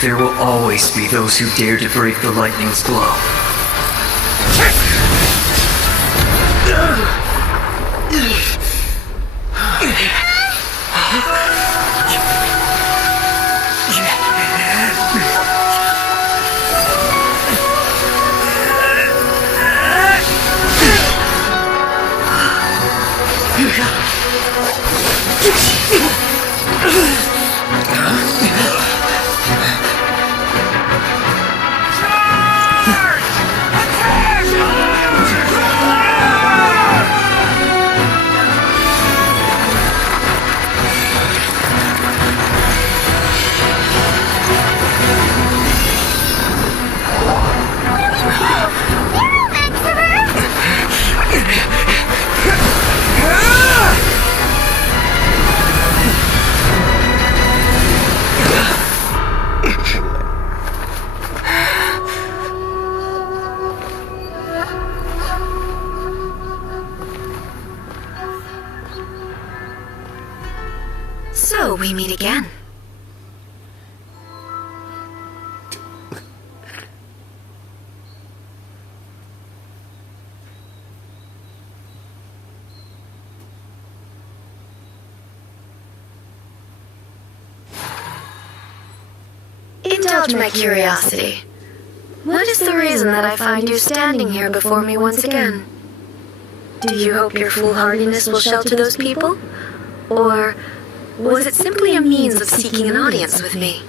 there will always be those who dare to break the lightning's glow. So we meet again. Indulge my curiosity. What is the reason that I find you standing here before me once again? Do you hope your foolhardiness will shelter those people? Or was it simply a means of seeking an audience with me?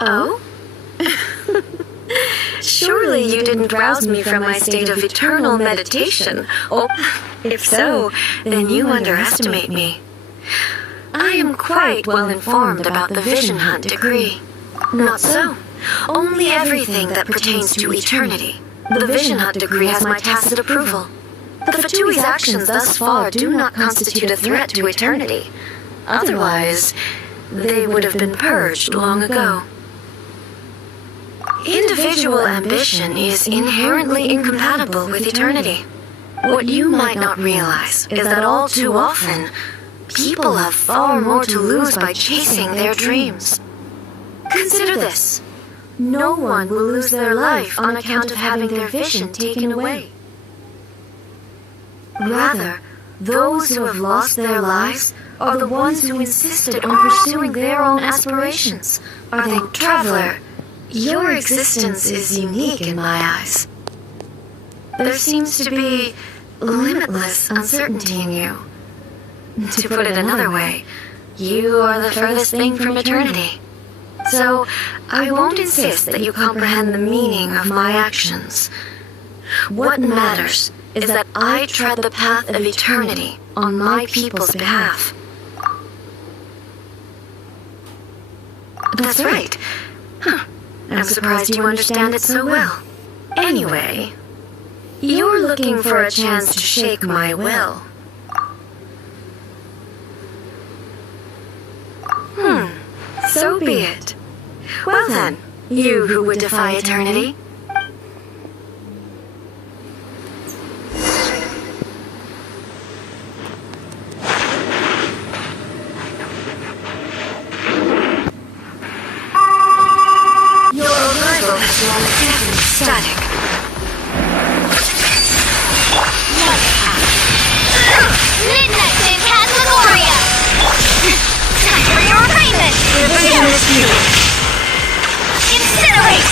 Oh? Surely you didn't rouse me from my state of eternal meditation. Oh, if so, then you underestimate me. I am quite well informed about the Vision Hunt decree. Not so. Only everything that pertains to eternity. The Vision Hunt decree has my tacit approval. The Fatui's actions thus far do not constitute a threat to eternity. Otherwise, they would have been purged long ago. Individual ambition is inherently incompatible with eternity. What you might not realize is that all too often, people have far more to lose by chasing their dreams. Consider this. No one will lose their life on account of having their vision taken away. Rather, those who have lost their lives are the ones who insisted on pursuing their own aspirations. I think, traveler, your existence is unique in my eyes. There seems to be limitless uncertainty in you. To put it another way, you are the furthest thing from eternity. So, I won't insist that you comprehend the meaning of my actions. What matters is that I tread the path of eternity on my people's behalf. That's right. I'm surprised you understand it so well. Anyway, you're looking for a chance to shake my will. So be it. Well then, you who would defy eternity. Your arrival has brought deafening static. Midnight Phantasmagoria! Time for your arraignment! Incinerate!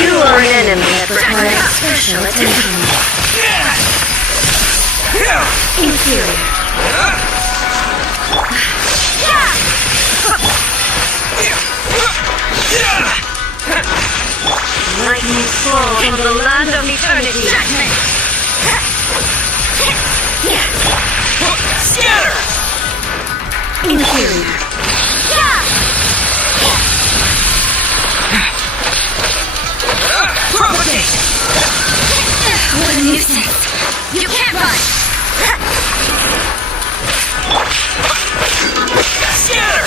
You are an enemy that requires special attention. Inferior. Lightning fall from the land of eternity. Scatter! Inferior. Propagate! What a nuisance. You can't run! Scatter!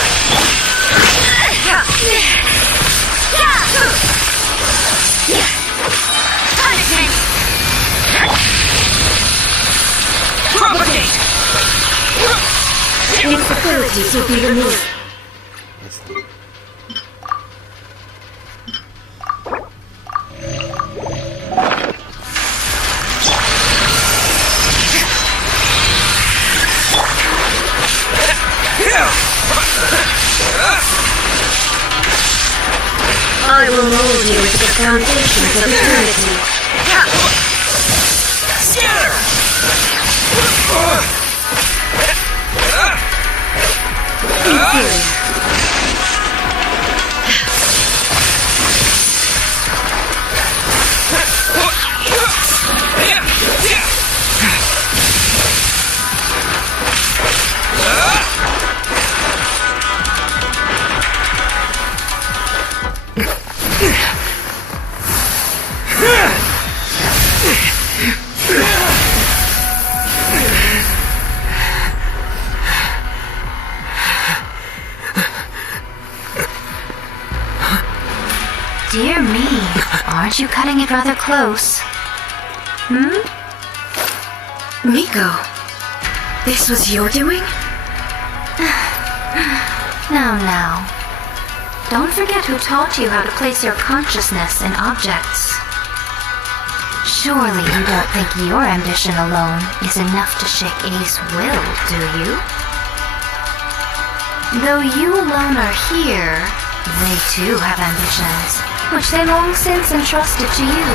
Punishment! abilities will be removed. I will mold you into the foundations of eternity. Scatter! Inferior. Dear me, aren't you cutting it rather close? Miko, this was your doing? Now. Don't forget who taught you how to place your consciousness in objects. Surely you don't think your ambition alone is enough to shake A's will, do you? Though you alone are here, they too have ambitions, which they long since entrusted to you.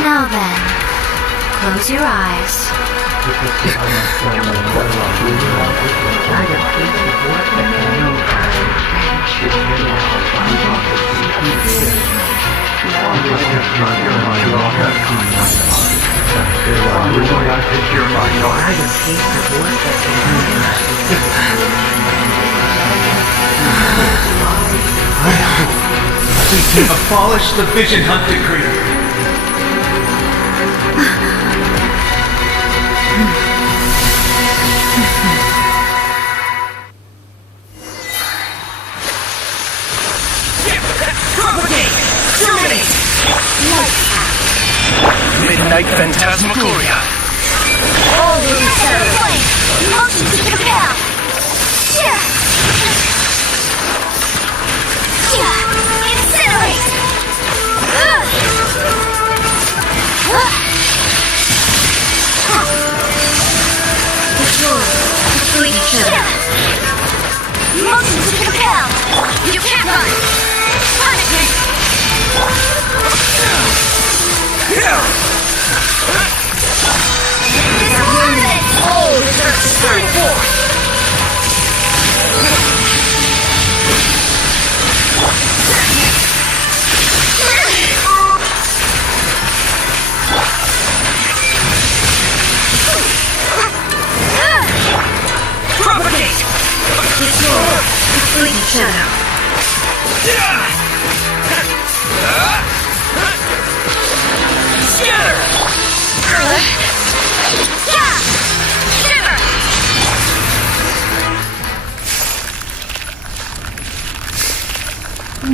Now then, close your eyes. Abolish the Vision Hunt Decree. Midnight Phantasmagoria. All will be settled. Motion to compel. Incinerate. Destroy. Complete each other. Motion to compel. You can't run. Punishment. All deserve to burn forth. Propagate. Destroy. Complete shadow. Scatter. Shiver.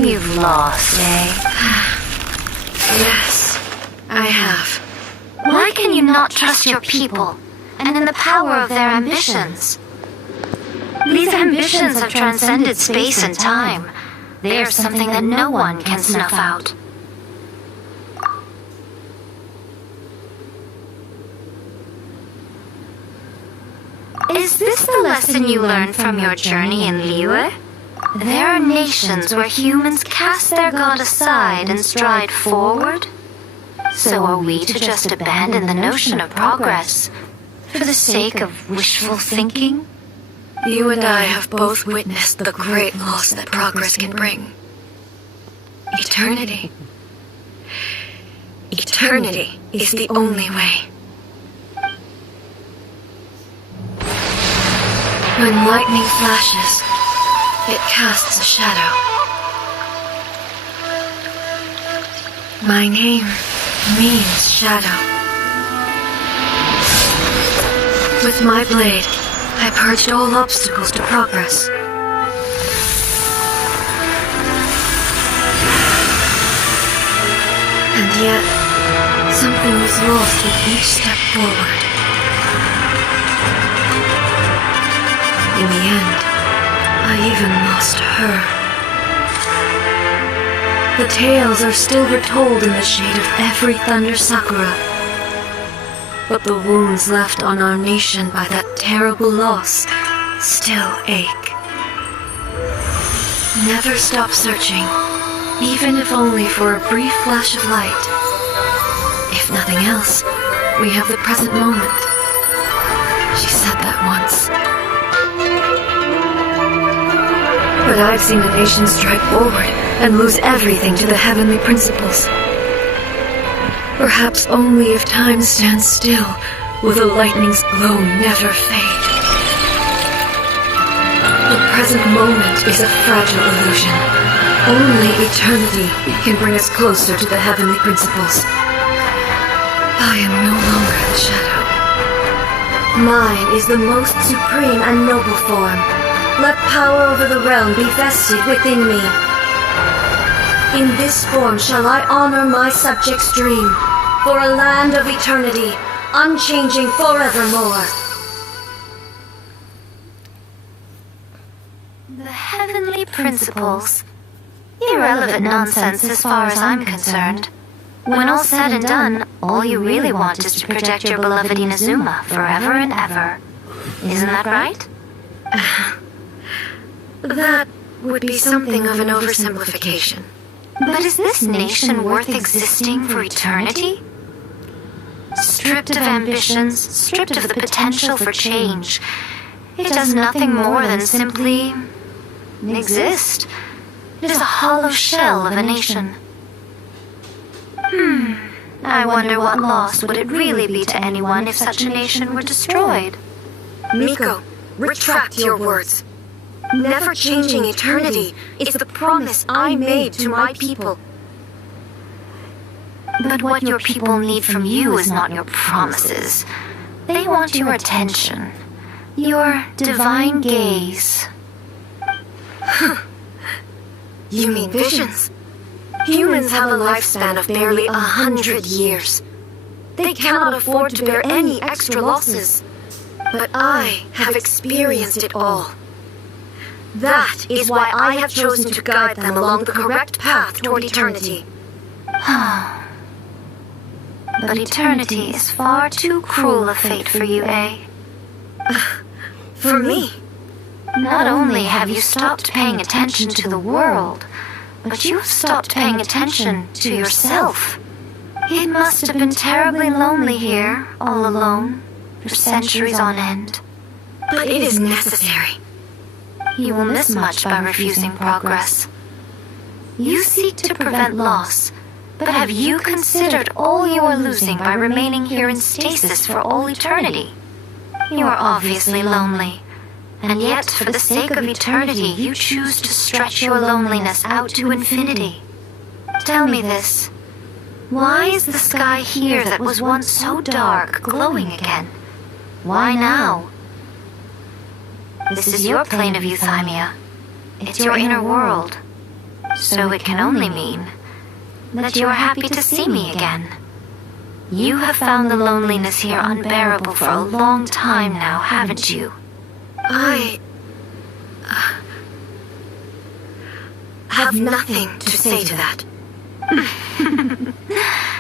You've lost, eh? Yes, I have. Why can you not trust your people and in the power of their ambitions? These ambitions have transcended space and time. They are something that no one can snuff out. Is this the lesson you learned from your journey in Liyue? There are nations where humans cast their god aside and stride forward. So are we to just abandon the notion of progress for the sake of wishful thinking? You and I have both witnessed the great loss that progress can bring. Eternity. Eternity is the only way. When lightning flashes, it casts a shadow. My name means shadow. With my blade, I purged all obstacles to progress. And yet, Something was lost with each step forward. In the end, I even lost her. The tales are still retold in the shade of every thunder sakura. But the wounds left on our nation by that terrible loss still ache. Never stop searching, even if only for a brief flash of light. If nothing else, we have the present moment. She said that once. But I've seen a nation strike forward and lose everything to the heavenly principles. Perhaps only if time stands still will the lightning's glow never fade. The present moment is a fragile illusion. Only eternity can bring us closer to the heavenly principles. I am no longer the shadow. Mine is the most supreme and noble form. Let power over the realm be vested within me. In this form shall I honor my subjects' dream, for a land of eternity, unchanging forevermore. The heavenly principles. Irrelevant nonsense as far as I'm concerned. When all's said and done, all you really want is to protect your beloved Inazuma forever and ever. Isn't that right? That would be something of an oversimplification. But is this nation worth existing for eternity? Stripped of ambitions, stripped of the potential for change, it does nothing more than simply exist. It is a hollow shell of a nation. I wonder what loss would it really be to anyone if such a nation were destroyed? Miko, retract your words. Never changing eternity is the promise I made to my people. But what your people need from you is not your promises. They want your attention, your divine gaze. You mean visions? Humans have a lifespan of barely 100 years. They cannot afford to bear any extra losses. But I have experienced it all. That is why I have chosen to guide them along the correct path toward eternity. But eternity is far too cruel a fate for you, eh? For me? Not only have you stopped paying attention to the world, but you have stopped paying attention to yourself. It must have been terribly lonely here, all alone, for centuries on end. But it is necessary. You will miss much by refusing progress. You seek to prevent loss, but have you considered all you are losing by remaining here in stasis for all eternity? You are obviously lonely, and yet for the sake of eternity you choose to stretch your loneliness out to infinity. Tell me this. Why is the sky here that was once so dark glowing again? Why now? This is your plane of euthymia. It's your inner world. So it can only mean that you're happy to see me again. You have found the loneliness here unbearable for a long time now, haven't you? I have nothing to say to that.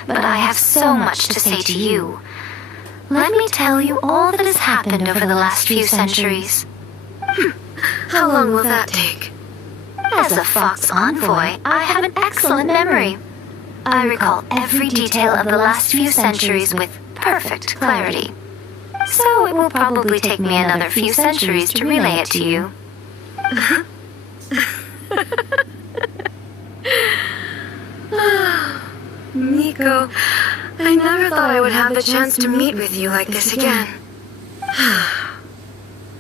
But I have so much to say to you. Let me tell you all that has happened over the last few centuries. How long will that take? As a Fox envoy, I have an excellent memory. I recall every detail of the last few centuries with perfect clarity. So it will probably take me another few centuries to relay it to you. Miko, I never thought I would have the chance to meet with you like this again.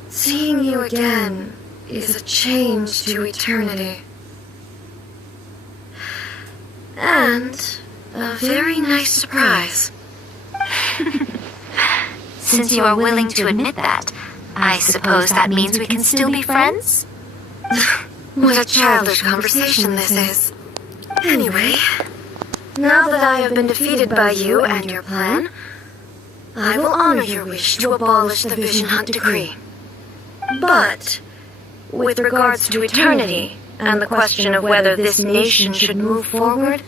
Seeing you again is a change to eternity. And a very nice surprise. Since you are willing to admit that, I suppose that means we can still be friends? What a childish conversation this is. Anyway, Now that I have been defeated by you and your plan, I will honor your wish to abolish the Vision Hunt Decree. But, with regards to eternity, and the question of whether this nation should move forward,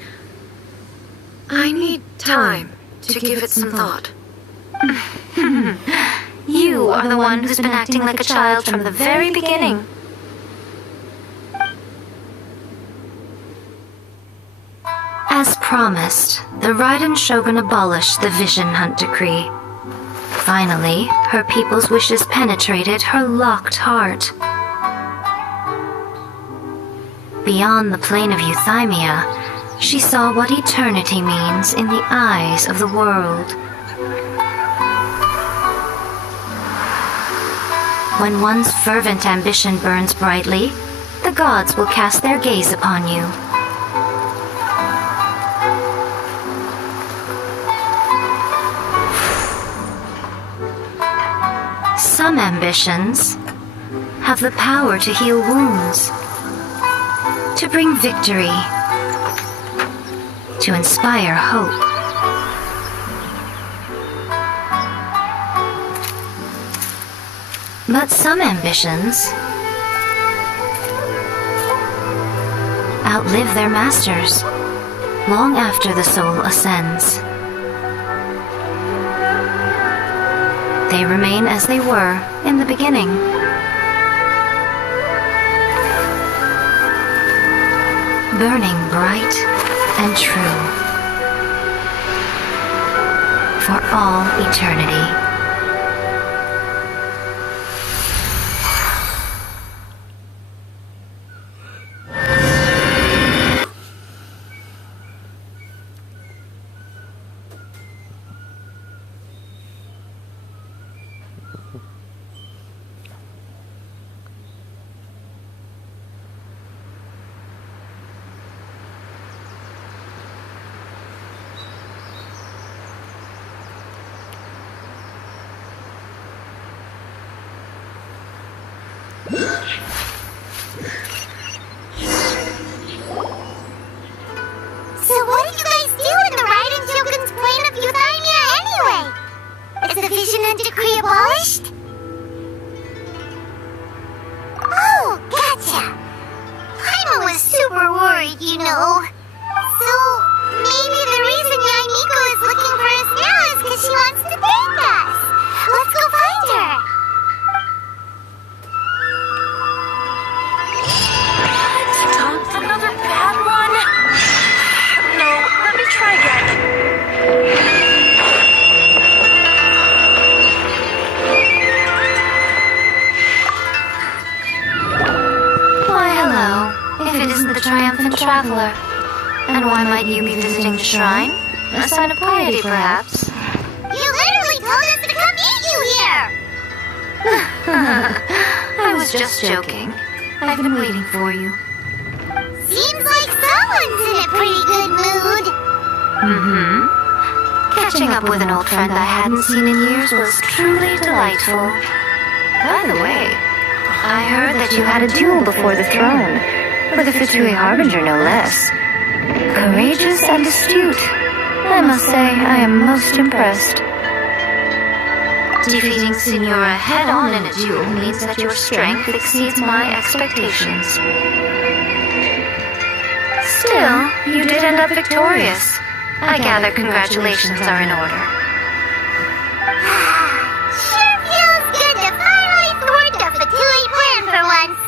I need time to give it some thought. You are the one who's been acting like a child from the very beginning. As promised, the Raiden Shogun abolished the Vision Hunt Decree. Finally, her people's wishes penetrated her locked heart. Beyond the plane of euthymia, she saw what eternity means in the eyes of the world. When one's fervent ambition burns brightly, the gods will cast their gaze upon you. Some ambitions have the power to heal wounds, to bring victory, to inspire hope. But some ambitions outlive their masters long after the soul ascends. They remain as they were in the beginning. Burning bright and true for all eternity. So what do you guys do in the Raiden Shogun's plane of euthymia anyway? Is the Vision Hunt Decree abolished? Oh, gotcha. Paimon was super worried, you know. So maybe the reason Yaimiko is looking for us now is because she wants to thank us. Let's go find her. Another bad one? No, let me try again. Why, hello, if it isn't the triumphant traveler. And why might you be visiting the shrine? A sign of piety, perhaps? You literally told us to come meet you here. I was just joking. I've been waiting for you. Seems like someone's in a pretty good mood. Catching up with an old friend I hadn't seen in years was truly delightful. By the way, I heard that you had a duel before the throne, with a Fatui Harbinger no less. Courageous and astute. I must say, I am most impressed. Defeating Signora head-on in a duel means that your strength exceeds my expectations. Still, you did end up victorious. I gather congratulations are in order. Sure feels good to finally thwart the Fatui plan for once.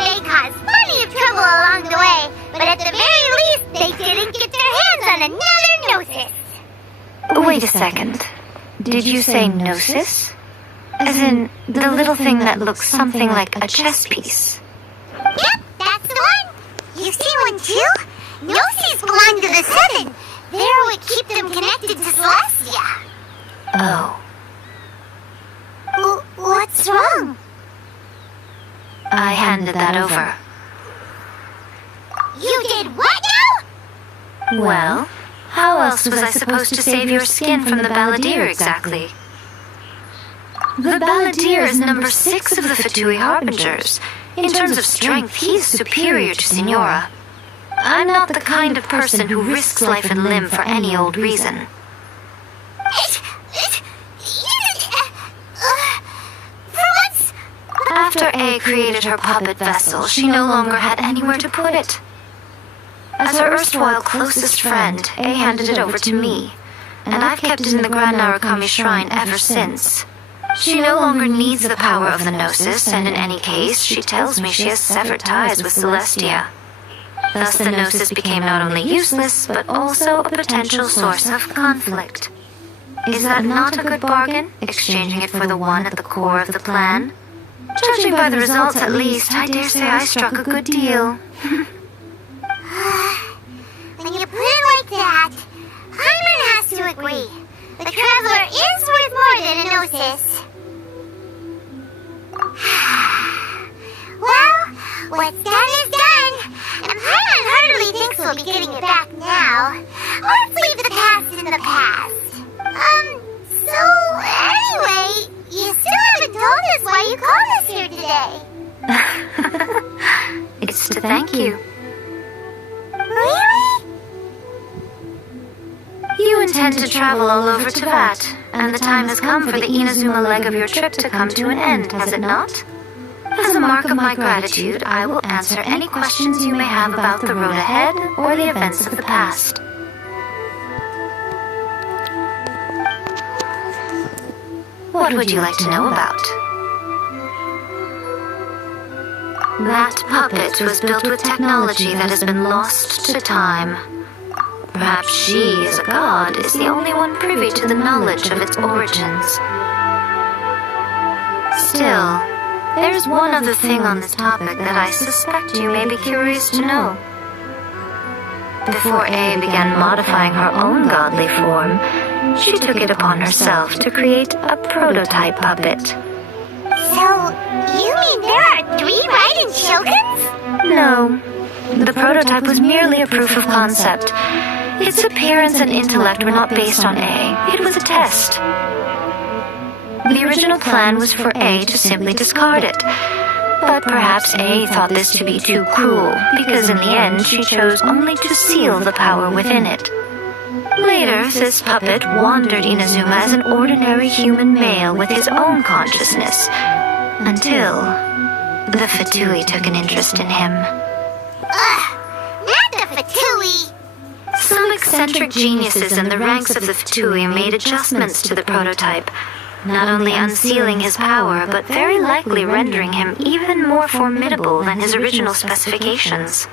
They caused plenty of trouble along the way, but at the very least, they didn't get their hands on another Gnosis. Wait a second. Did you say Gnosis? As in, the little thing that looks something like a chess piece. Yep, that's the one. You see one too? Gnosis belong to the Seven. They're what keep them connected to Celestia. Oh. What's wrong? I handed that over. You did what now? Well, how else was I supposed to save your skin from the Balladeer exactly? The Balladeer is number 6 of the Fatui Harbingers. In terms of strength, he is superior to Signora. I'm not the kind of person who risks life and limb for any old reason. After A created her puppet vessel, she no longer had anywhere to put it. As her erstwhile closest friend, A handed it over to me, and I've kept it in the Grand Narukami Shrine ever since. She no longer needs the power of the Gnosis, and in any case, she tells me she has severed ties with Celestia. Thus the Gnosis became not only useless, but also a potential source of conflict. Is that not a good bargain, exchanging it for the one at the core of the plan? Judging by the results at least, I dare say I struck a good deal. When you put it like that, Hyman has to agree. The Traveler is worth more than a Gnosis. Well, what's done is done, and Hyman hardly thinks we'll be getting it back now. Let's leave the past in the past. So anyway, you still haven't told us why you called us here today. It's to thank you. Really? You intend to travel all over Tibet, and the time has come for the Inazuma leg of your trip to come to an end, has it not? As a mark of my gratitude, I will answer any questions you may have about the road ahead or the events of the past. What would you like to know about? That puppet was built with technology that has been lost to time. Perhaps she, as a god, is the only one privy to the knowledge of its origins. Still, there's one other thing on this topic that I suspect you may be curious to know. Before A began modifying her own godly form, she took it upon herself to create a prototype puppet. So, you mean there are 3 Raiden Shoguns? No. The prototype was merely a proof of concept. Its appearance and intellect were not based on A. It was a test. The original plan was for A to simply discard it. But perhaps A thought this to be too cruel, because in the end she chose only to seal the power within it. Later, this puppet wandered Inazuma as an ordinary human male with his own consciousness, until the Fatui took an interest in him. Not the Fatui! Some eccentric geniuses in the ranks of the Fatui made adjustments to the prototype, not only unsealing his power, but very likely rendering him even more formidable than his original specifications.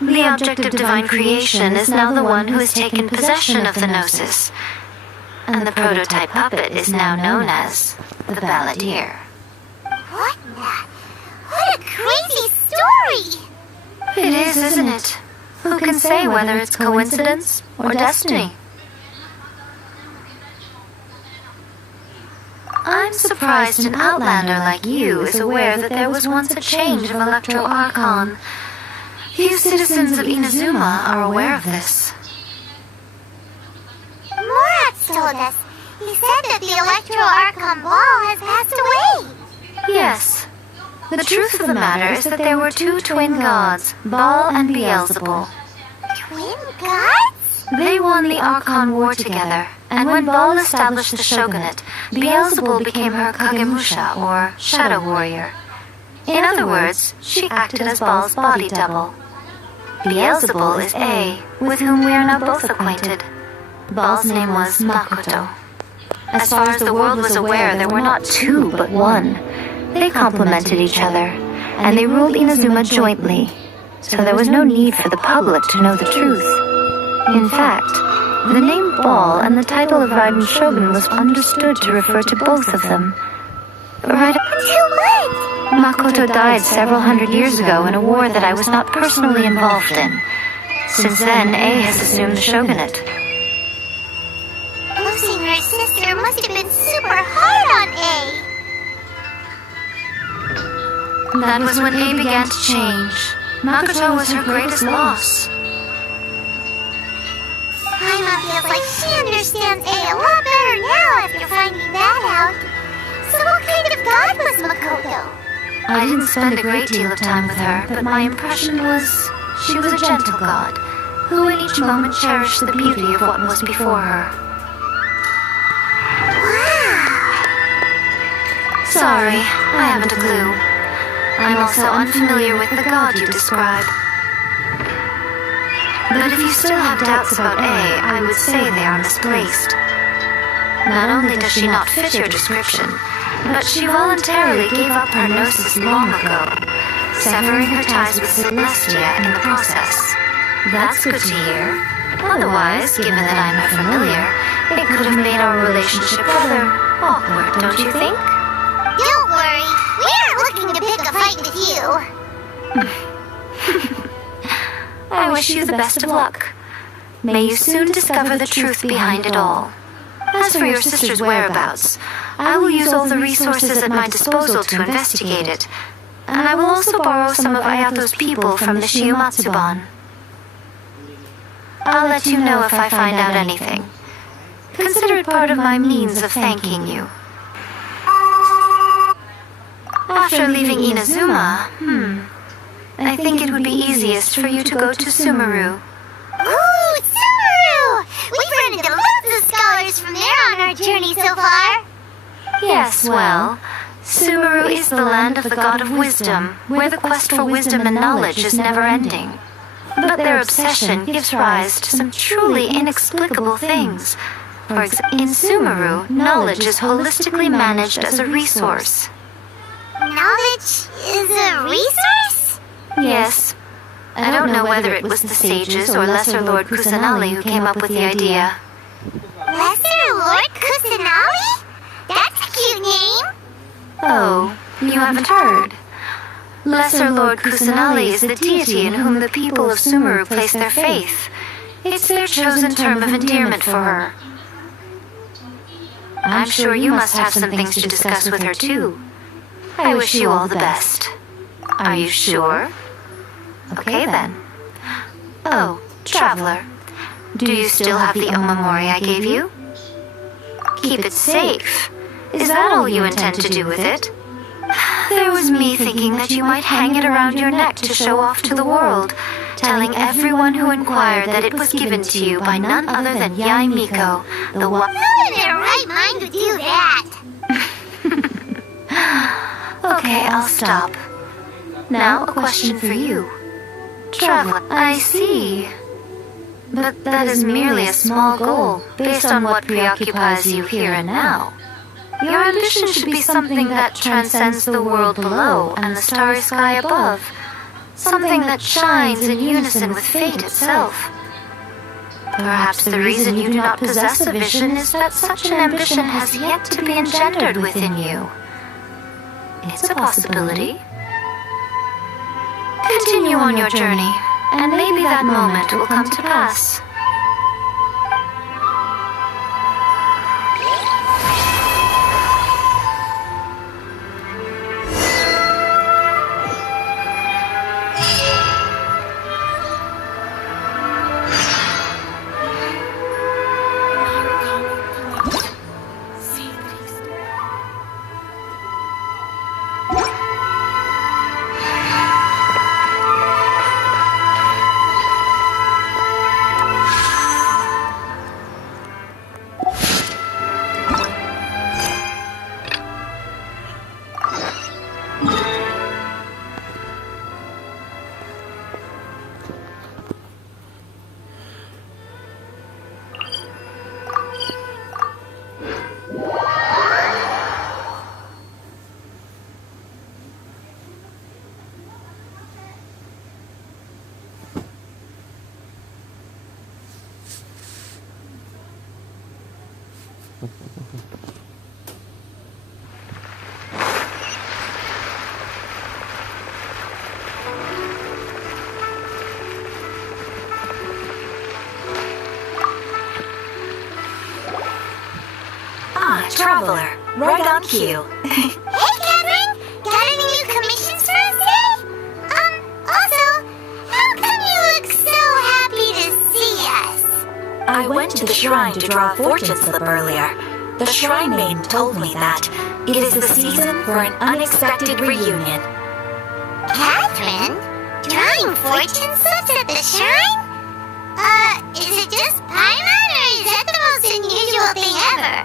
The object of divine creation is now the one who has taken possession of the Gnosis, and the prototype puppet is now known as the Balladeer. What a crazy story! It is, isn't it? Who can say whether it's coincidence or destiny? I'm surprised an outlander like you is aware that there was once a change of Electro Archon. Few citizens of Inazuma are aware of this. Morat's told us. He said that the Electro Archon Ball has passed away. Yes. The truth of the matter is that there were 2 twin gods, Baal and Beelzebul. Twin gods? They won the Archon War together, and when Baal established the shogunate, Beelzebul became her Kagemusha, or shadow warrior. In other words, she acted as Baal's body double. Beelzebul is A, with whom we are now both acquainted. Baal's name was Makoto. As far as the world was aware, there were not 2 but 1. They complemented each other, and they ruled Inazuma jointly, so there was no need for the public to know the truth. In fact, the name Baal and the title of Raiden Shogun was understood to refer to both of them. Right up Until what? Makoto died several hundred years ago in a war that I was not personally involved in. Since then, A has assumed the shogunate. Losing her sister must have been super hard on A. That was when A began to change. Makoto was her greatest loss. Paimon feels like she understands A a lot better now after finding that out. So what kind of god was Makoto? I didn't spend a great deal of time with her, but my impression was she was a gentle god, who in each moment cherished the beauty of what was before her. Sorry, I haven't a clue. I'm also unfamiliar with the god you describe. But if you still have doubts about A, I would say they are misplaced. Not only does she not fit your description, but she voluntarily gave up her gnosis long ago, severing her ties with Celestia in the process. That's good to hear. Otherwise, given that I'm her familiar, it could have made our relationship rather awkward, don't you think? Don't worry, we aren't looking to pick a fight with you. I wish you the best of luck. May you soon discover the truth behind it all. As for your sister's whereabouts, I will use all the resources at my disposal to investigate it, and I will also borrow some of Ayato's people from the Shiumatsuban. I'll let you know if I find out anything. Consider it part of my means of thanking you. After leaving Inazuma, I think it would be easiest for you to go to Sumeru. Ooh, Sumeru! We've run into lots of scholars from there on our journey so far. Yes, well, Sumeru is the land of the god of wisdom, where the quest for wisdom and knowledge is never-ending. But their obsession gives rise to some truly inexplicable things. For example, in Sumeru, knowledge is holistically managed as a resource. Knowledge is a resource? Yes. I don't know whether it was the sages or Lesser Lord Kusanali who came up with the idea. Lesser Lord Kusanali? That's a cute name. Oh, you haven't heard. Lesser Lord Kusanali is the deity in whom the people of Sumeru place their faith. It's their chosen term of endearment for her. I'm sure you must have some things to discuss with her too. I wish you all the best. Are you sure? Okay then. Oh, Traveler, do you still have the Omamori I gave you? Keep it safe. Is that all you intend to do with it? There was me thinking that you might hang it around your neck to show off to the world, telling everyone who inquired that it was given to you by none other than Yae Miko, the one. Who in their right mind would do that? Okay, I'll stop. Now a question for you. Traveler, I see. But that is merely a small goal, based on what preoccupies you here and now. Your ambition should be something that transcends the world below and the starry sky above. Something that shines in unison with fate itself. Perhaps the reason you do not possess a vision is that such an ambition has yet to be engendered within you. It's a possibility. Continue on your journey, and maybe that moment will come to pass. Traveler, right on cue. Hey, Catherine! Got any new commissions for us today? Also, how come you look so happy to see us? I went to the shrine to draw a fortune slip earlier. The shrine maiden told me that it is the season for an unexpected reunion. Selling fortune slips at the shrine? Is it just Paimon, or is that the most unusual thing ever?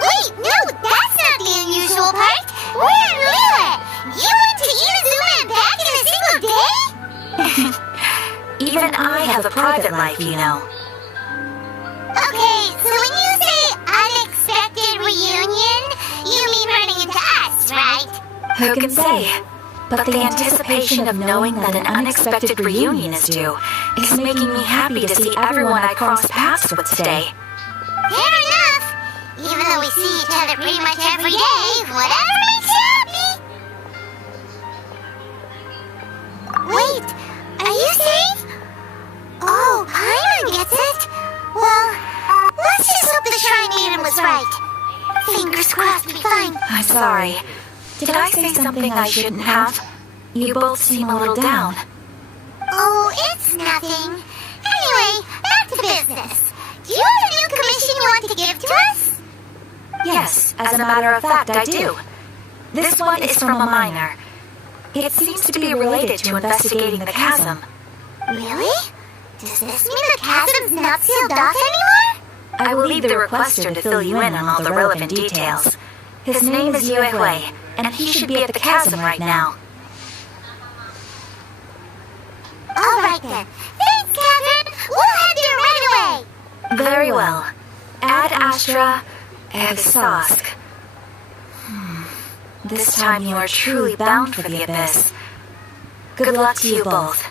Wait, no, that's not the unusual part! We're in Liyue! You went to Inazuma and back in a single day? Even I have a private life, you know. Okay, so when you say unexpected reunion, you mean running into us, right? Who can say? But the anticipation of knowing that an unexpected reunion is due is making me happy to see everyone I cross paths with today. Fair enough. Even though we see each other pretty much every day, whatever makes you happy. Wait, are you saying? Oh, Paimon gets it. Well, let's just hope the Shrine Maiden was right. Fingers crossed we find. I'm sorry. Did I say something I shouldn't have? You both seem a little down. Oh, it's nothing. Anyway, back to business. Do you have a new commission you want to give to us? Yes, as a matter of fact, I do. This one is from a miner. It seems to be related to investigating the chasm. Really? Does this mean the chasm's not sealed off anymore? I will leave the requester to fill you in on all the relevant details. His name is Yue, and he should be at the chasm right now. All right then. Thanks, Catherine. We'll head there right away. Very well. Ad Astra, Exosk. This time you are truly bound for the abyss. Good luck to you both.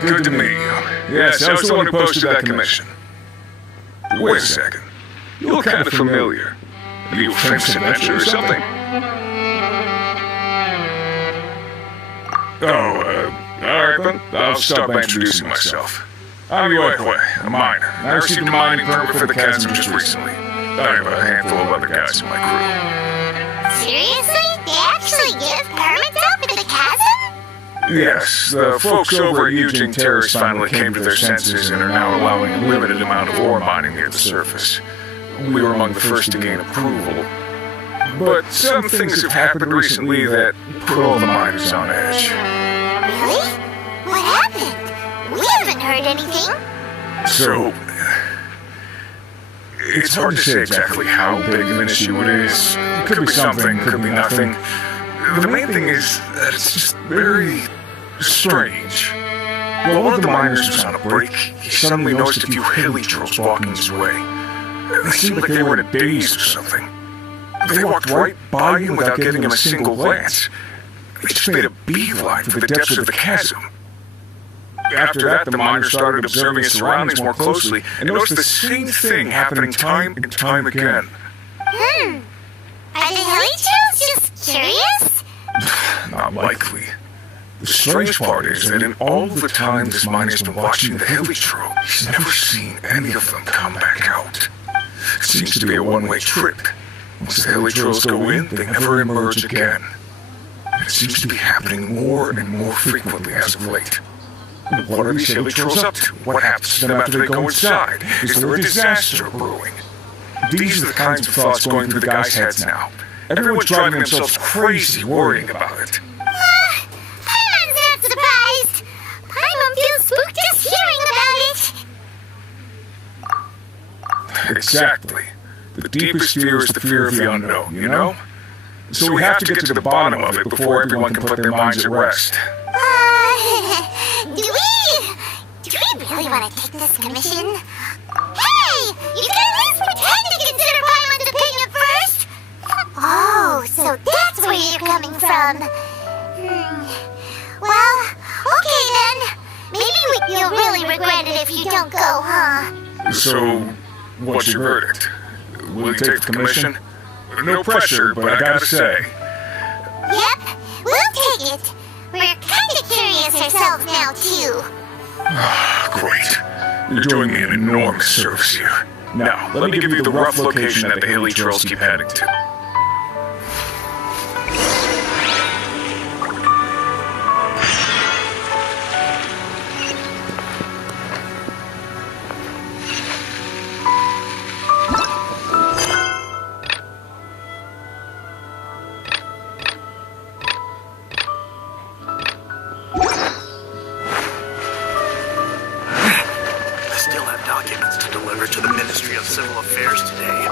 Good to meet you. Yes, I was the one who posted that commission. Wait a second. You look kind of familiar. Are you a famous adventurer or something? Alright then. I'll start by introducing myself. I'm Yue, a miner. I received a mining permit for the chasm just recently. I have a handful of other guys in my crew. Seriously? They actually give permits out for the chasm? Yes, the folks over at Eugene Terrace finally came to their senses and are now allowing a limited amount of ore mining near the surface. We were among the first to gain approval. But some things have happened recently that put all the miners on edge. Really? What happened? We haven't heard anything. So, it's hard to say exactly how big of an issue it is. It could be something, could be nothing. The main thing is that it's just very strange. While one of the miners was on a break, he suddenly noticed a few helitrolls walking his way. They seemed like they were in a daze or something. They walked right by him without giving him a single glance. They just made a beeline for the depths of the chasm. After that, the miner started observing his surroundings more closely and noticed the same thing happening time and time again. Are the helitrolls just curious? Not likely. The strange part is that in all the time this miner's been watching the helitroll, he's never seen any of them come back out. It seems to be a one-way trip. Once the helitrolls go in, they never emerge again. And it seems to be happening more and more frequently as of late. What are these helitrolls up to? What happens to them after they go inside? Is there a disaster brewing? These are the kinds of thoughts going through the guys' heads now. Everyone's driving themselves crazy worrying about it. Paimon's not surprised. Paimon feels spooked just hearing about it. Exactly. The deepest fear is the fear of the unknown, you know? So we have to get to the bottom of it before everyone can put their minds at rest. get this commission. Hey! You can at least pretend to consider Paimon's opinion first! Oh, so that's where you're coming from. Well, okay then. Maybe you'll really regret it if you don't go, huh? So, what's your verdict? Will you take the commission? No pressure, but I gotta say. Yep, we'll take it. We're kinda curious ourselves now, too. Great. You're doing me an enormous service here. Now, let me give you the rough location that the hilly trolls keep heading to. To the Ministry of Civil Affairs today.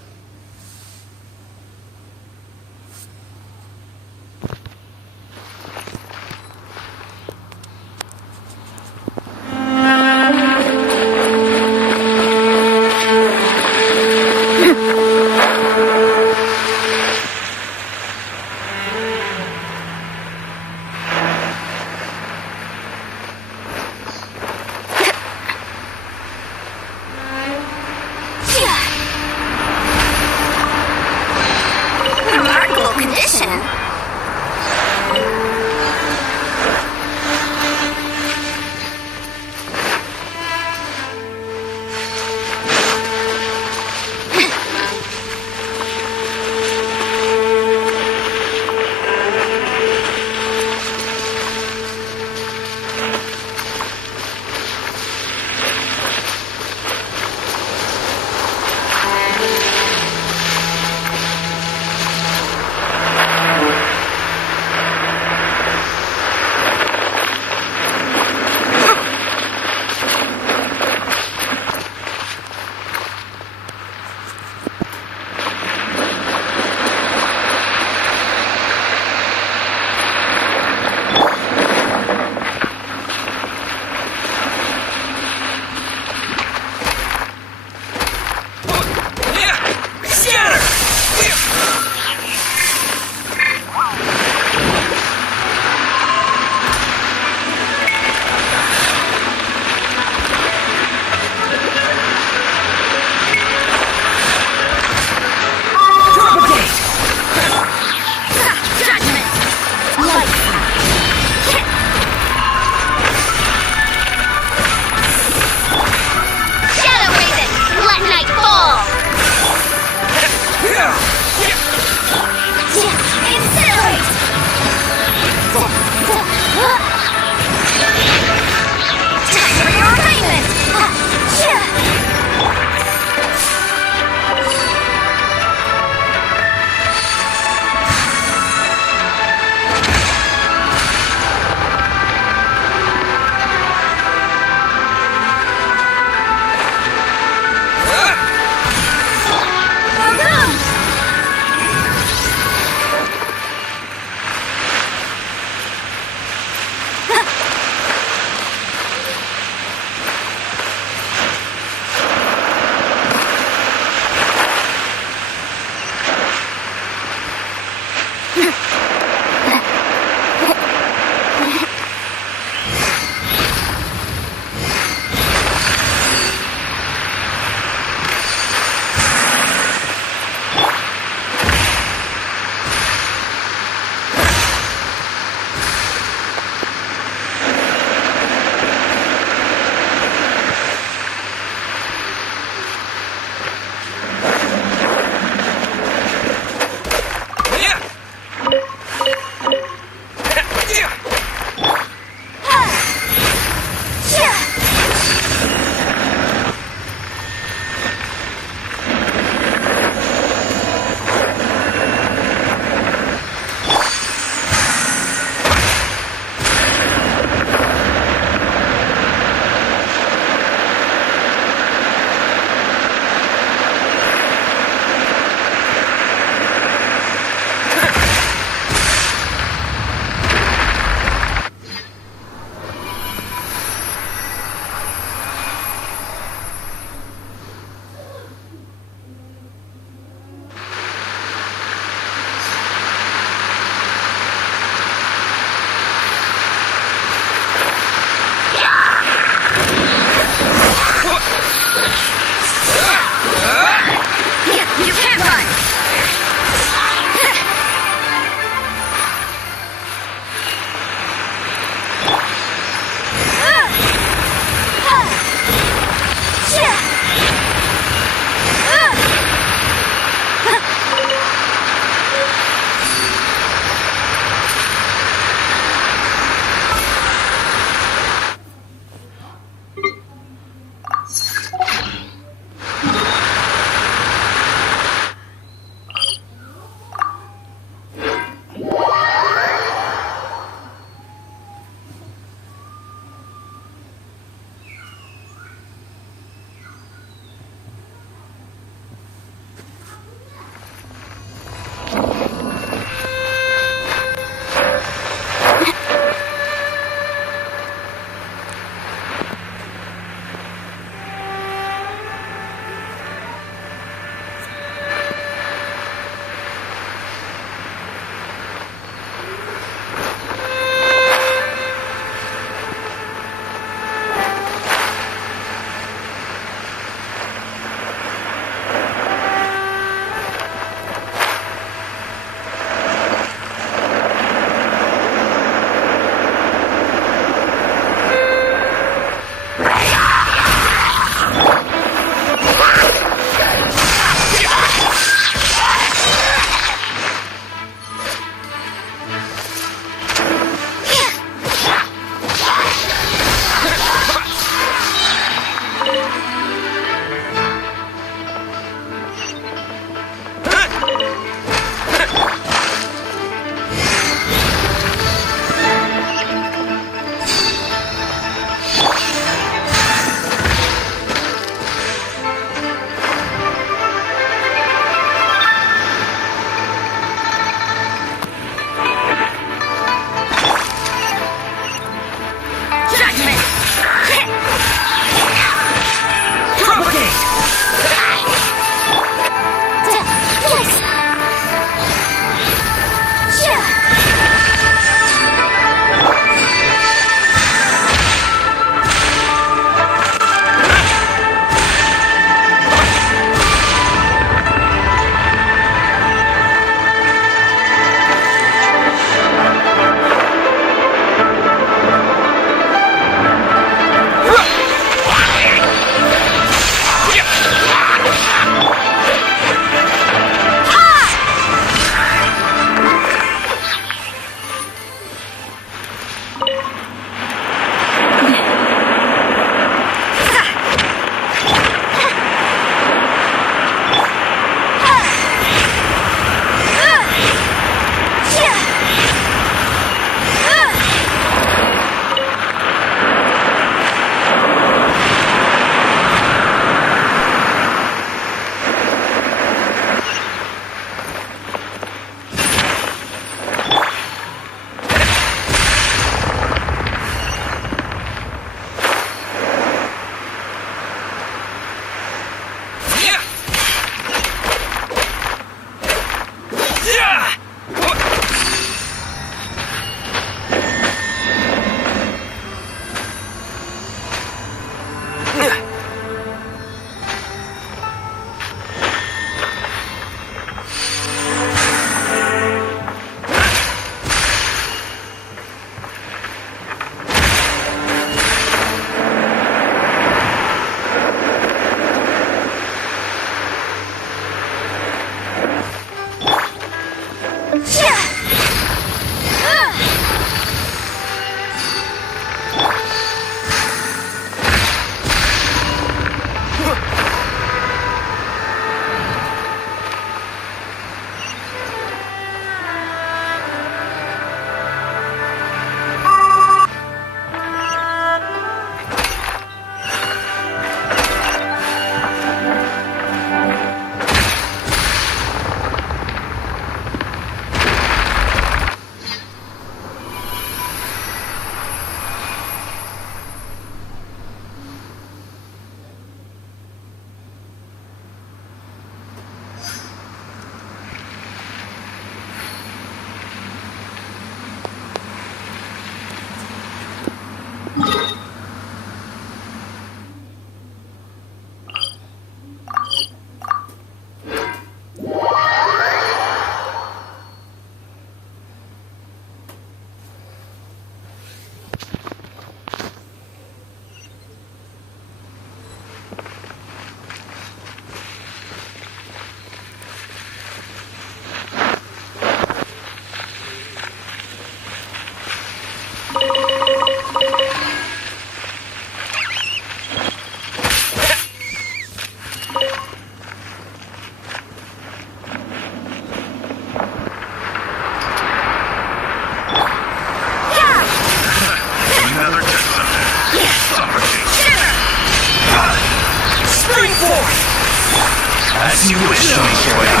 As you wish, Shinoya.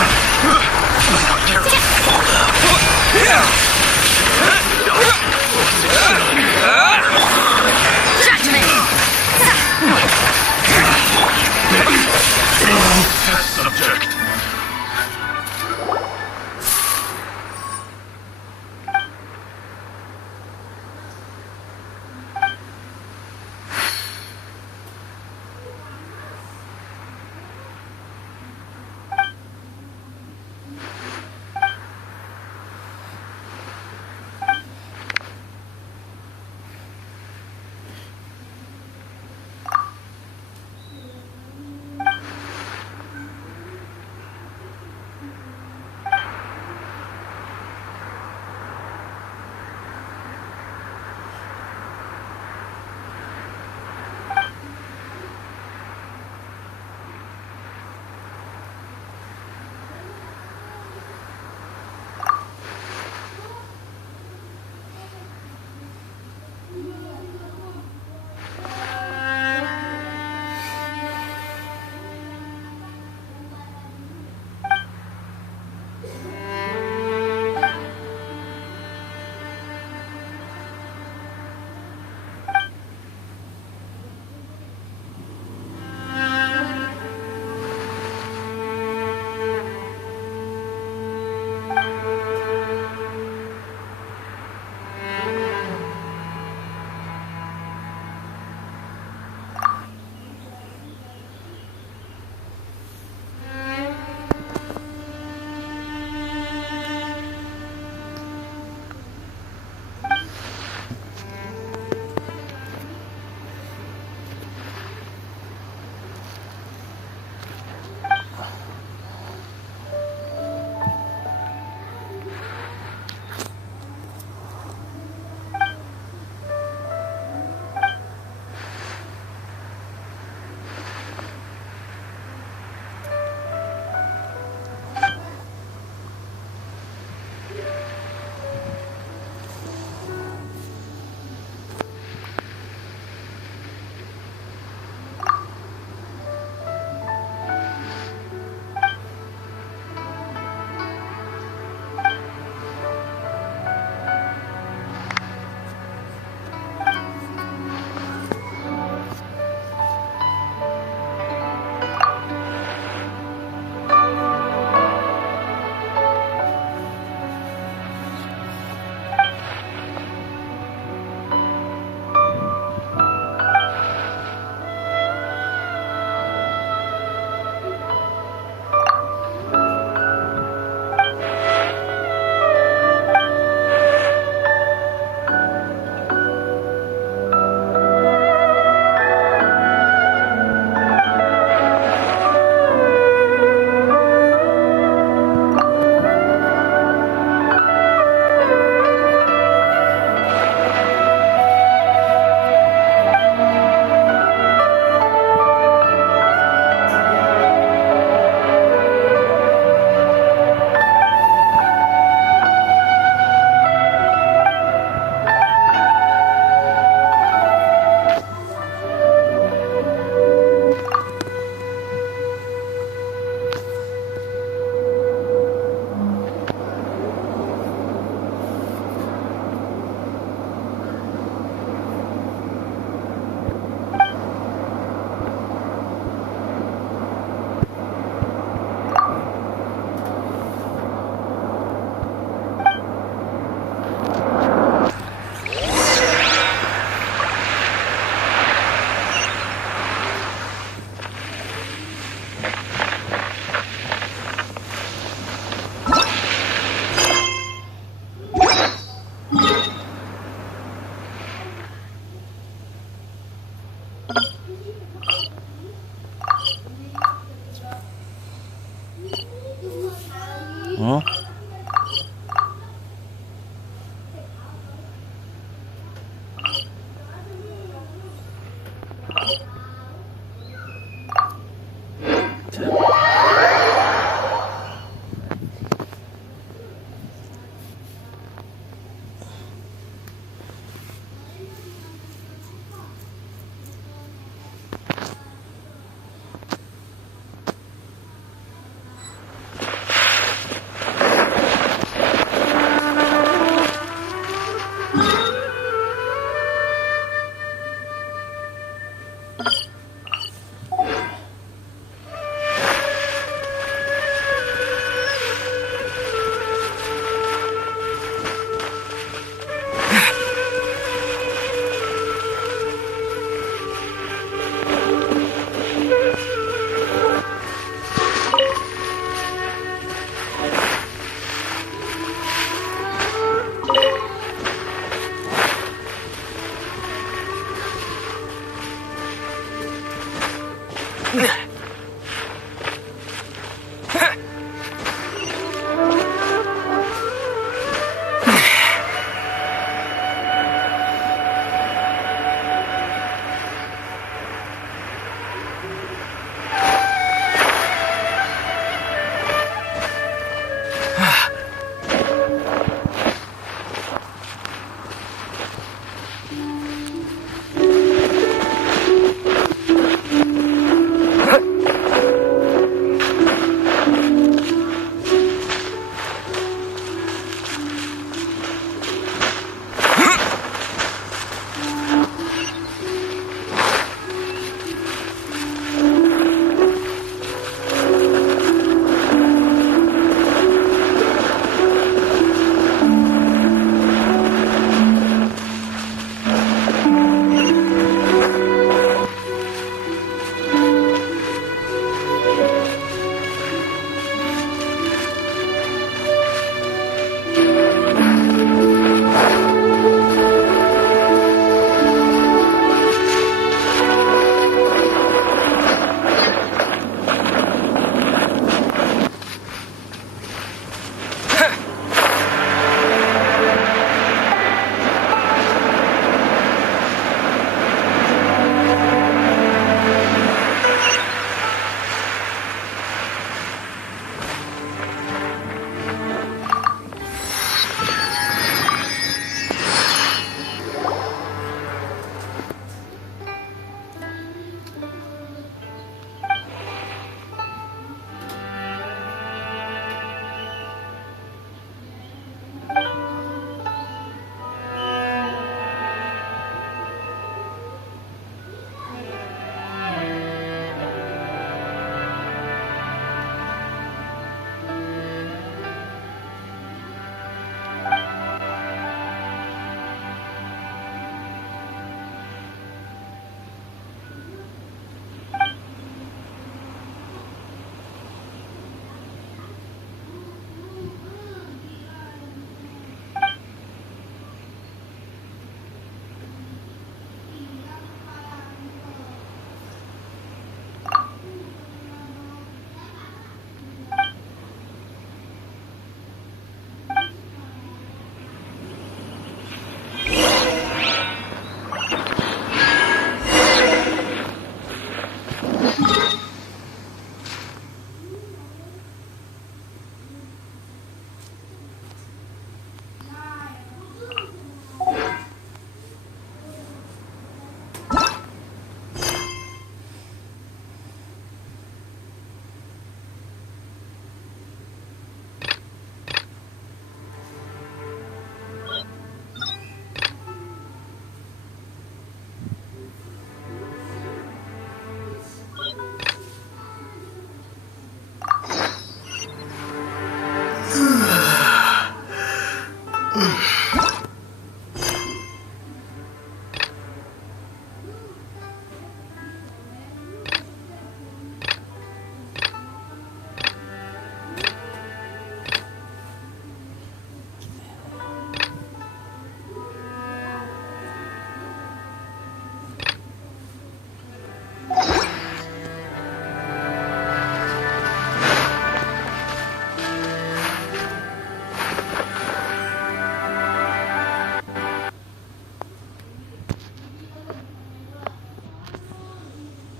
Test subject. Huh?